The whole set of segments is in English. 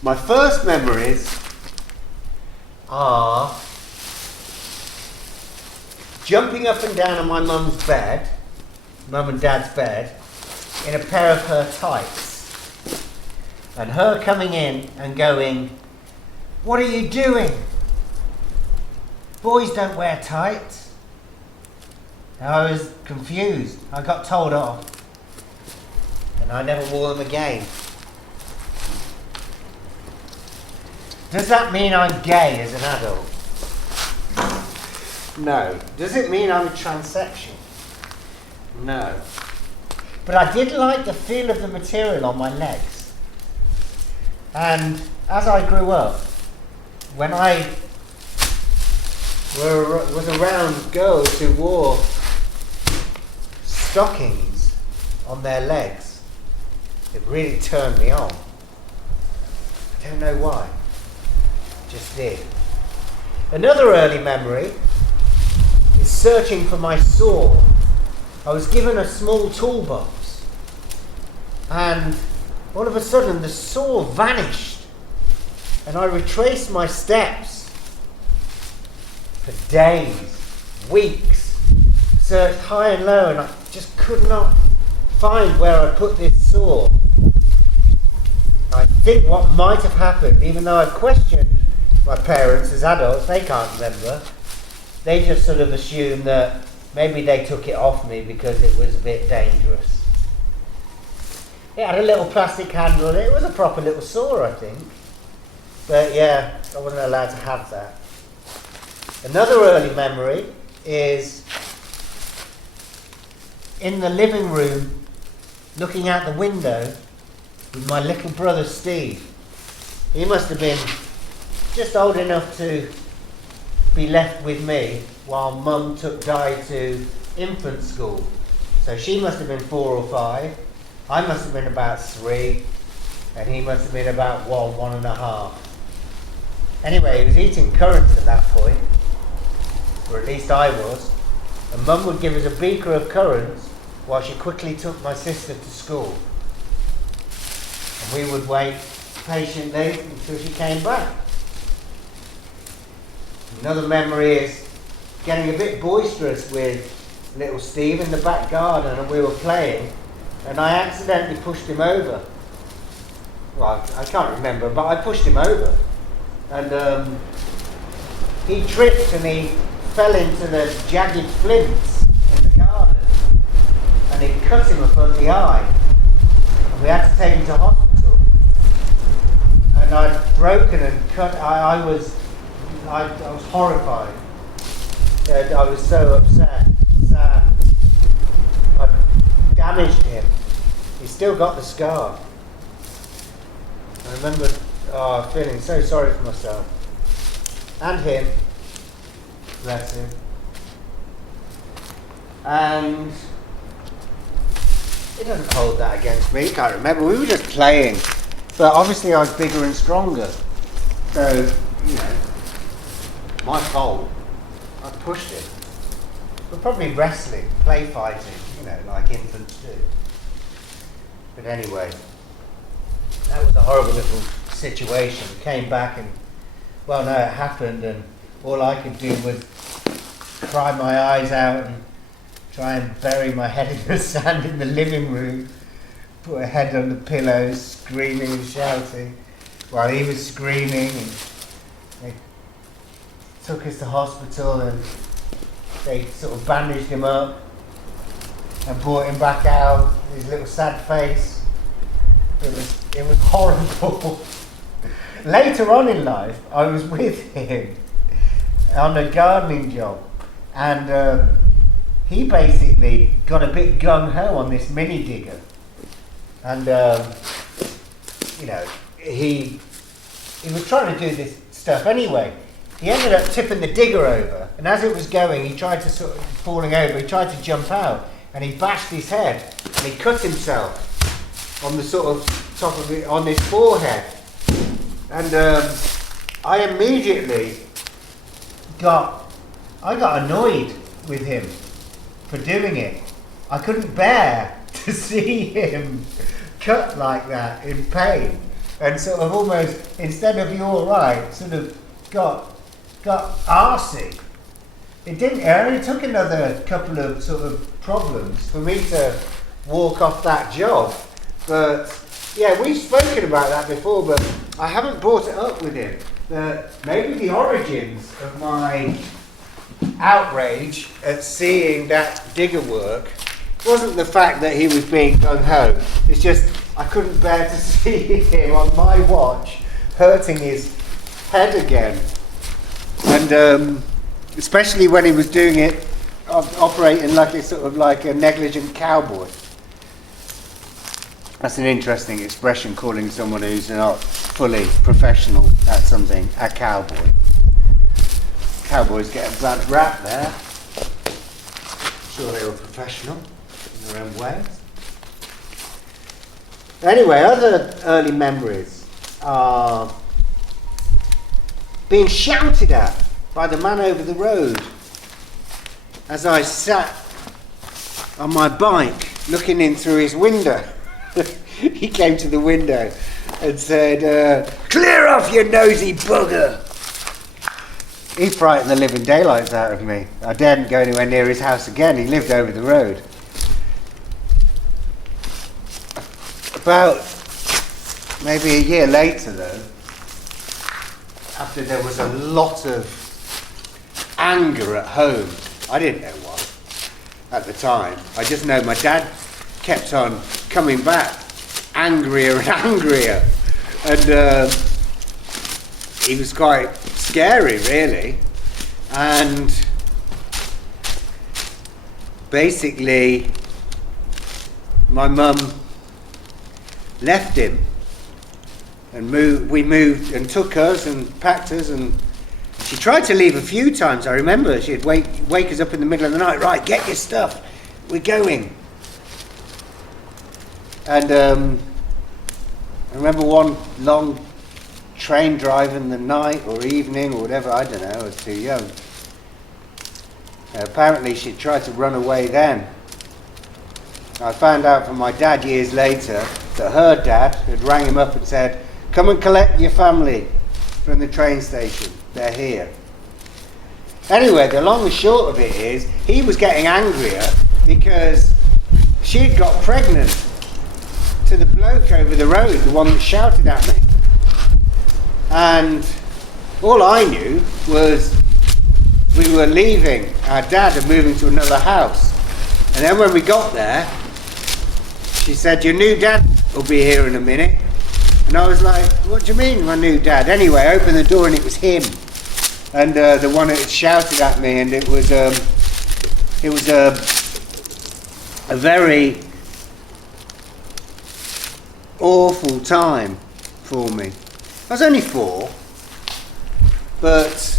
My first memories are jumping up and down on my mum and dad's bed, in a pair of her tights, and her coming in and going, "What are you doing? Boys don't wear tights." And I was confused. I got told off, and I never wore them again. Does that mean I'm gay as an adult? No. Does it mean I'm a transsexual? No. But I did like the feel of the material on my legs. And as I grew up, when I was around girls who wore stockings on their legs, it really turned me on. I don't know why. Just did. Another early memory is searching for my saw. I was given a small toolbox, and all of a sudden the saw vanished, and I retraced my steps for days, weeks, searched high and low, and I just could not find where I put this saw. I think what might have happened, even though I questioned my parents as adults, they can't remember. They just sort of assumed that maybe they took it off me because it was a bit dangerous. It had a little plastic handle. It was a proper little saw, I think. But yeah, I wasn't allowed to have that. Another early memory is in the living room, looking out the window with my little brother Steve. He must have been just old enough to be left with me while Mum took Di to infant school. So she must have been 4 or 5. I must have been about 3, and he must have been about 1.5. Anyway, he was eating currants at that point, or at least I was, and Mum would give us a beaker of currants while she quickly took my sister to school. And we would wait patiently until she came back. Another memory is getting a bit boisterous with little Steve in the back garden, and we were playing, and I accidentally pushed him over. Well, I can't remember, but I pushed him over. And he tripped and he fell into the jagged flints in the garden, and it cut him above the eye. And we had to take him to hospital. And I'd broken and cut, I was horrified. I was so upset, sad. I damaged him. He's still got the scar. I remember feeling so sorry for myself. And him. Bless him. And he doesn't hold that against me. Can't remember. We were just playing. But obviously I was bigger and stronger. So, you know, my fault. I pushed him. We're probably wrestling, play fighting, you know, like infants do. But anyway, that was a horrible little situation. Came back and, well, no, it happened, and all I could do was cry my eyes out and try and bury my head in the sand in the living room, put a head on the pillows, screaming and shouting, while he was screaming, and they took us to hospital, and they sort of bandaged him up and brought him back out, his little sad face. It was horrible. Later on in life, I was with him on a gardening job, and he basically got a bit gung-ho on this mini digger, and you know, he was trying to do this stuff anyway. He ended up tipping the digger over, and as it was going, he tried to sort of falling over. He tried to jump out, and he bashed his head, and he cut himself on the sort of top of it, on his forehead. And I immediately got annoyed with him for doing it. I couldn't bear to see him cut like that in pain. and sort of almost, instead of you're right, sort of got arsey. It didn't. It only took another couple of sort of problems for me to walk off that job. But yeah, we've spoken about that before, but I haven't brought it up with him. That maybe the origins of my outrage at seeing that digger work wasn't the fact that he was being gung-ho. It's just I couldn't bear to see him on my watch hurting his head again. And especially when he was doing it, operating like a sort of like a negligent cowboy. That's an interesting expression, calling someone who's not fully professional at something a cowboy. Cowboys get a bad rap there. Sure they were professional in their own way. Anyway, other early memories are being shouted at by the man over the road as I sat on my bike looking in through his window. He came to the window and said, "Clear off, you nosy bugger." He frightened the living daylights out of me. I daren't go anywhere near his house again. He lived over the road. About maybe a year later, though, after there was a lot of anger at home, I didn't know why at the time. I just know my dad kept on coming back, angrier and angrier, and he was quite scary, really. And basically, my mum left him and we moved and took us and packed us, and she tried to leave a few times. I remember she'd wake us up in the middle of the night. Right, get your stuff, we're going. And I remember one long train drive in the night or evening or whatever, I don't know, I was too young. Apparently she'd tried to run away then. I found out from my dad years later that her dad had rang him up and said, "Come and collect your family from the train station, they're here." Anyway, the long and short of it is, he was getting angrier because she'd got pregnant to the bloke over the road, the one that shouted at me. And all I knew was we were leaving our dad and moving to another house. And then when we got there, she said, "Your new dad will be here in a minute." And I was like, "What do you mean, my new dad?" Anyway, I opened the door and it was him. And the one that had shouted at me, and it was a very awful time for me. I was only 4, but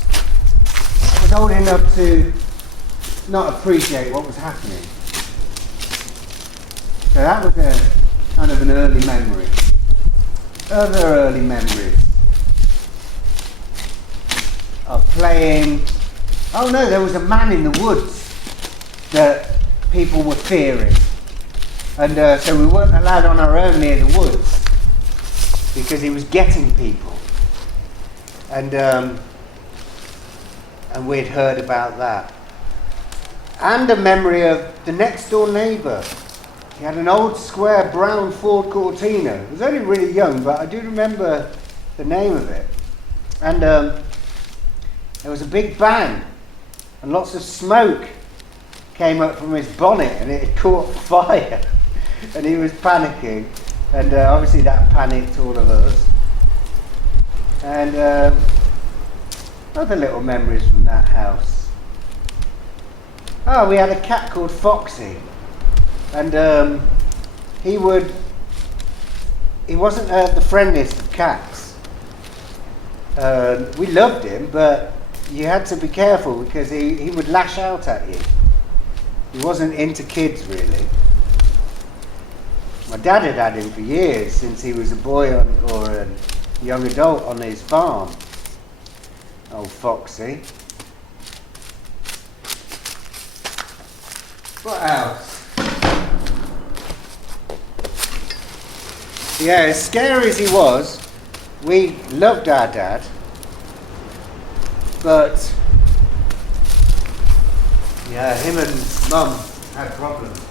I was old enough to not appreciate what was happening. So that was a kind of an early memory. Other early memories of playing. Oh no, there was a man in the woods that people were fearing. And so we weren't allowed on our own near the woods because he was getting people. And we'd heard about that. And a memory of the next door neighbour. He had an old square brown Ford Cortina. It was only really young, but I do remember the name of it. And there was a big bang and lots of smoke came up from his bonnet, and it had caught fire. And he was panicking, and obviously that panicked all of us. And other little memories from that house. Oh, we had a cat called Foxy, and he wasn't the friendliest of cats. We loved him, but you had to be careful because he would lash out at you. He wasn't into kids, really. My dad had had him for years, since he was a boy or a young adult on his farm. Old Foxy. What else? Yeah, as scary as he was, we loved our dad, but yeah, him and mum had problems.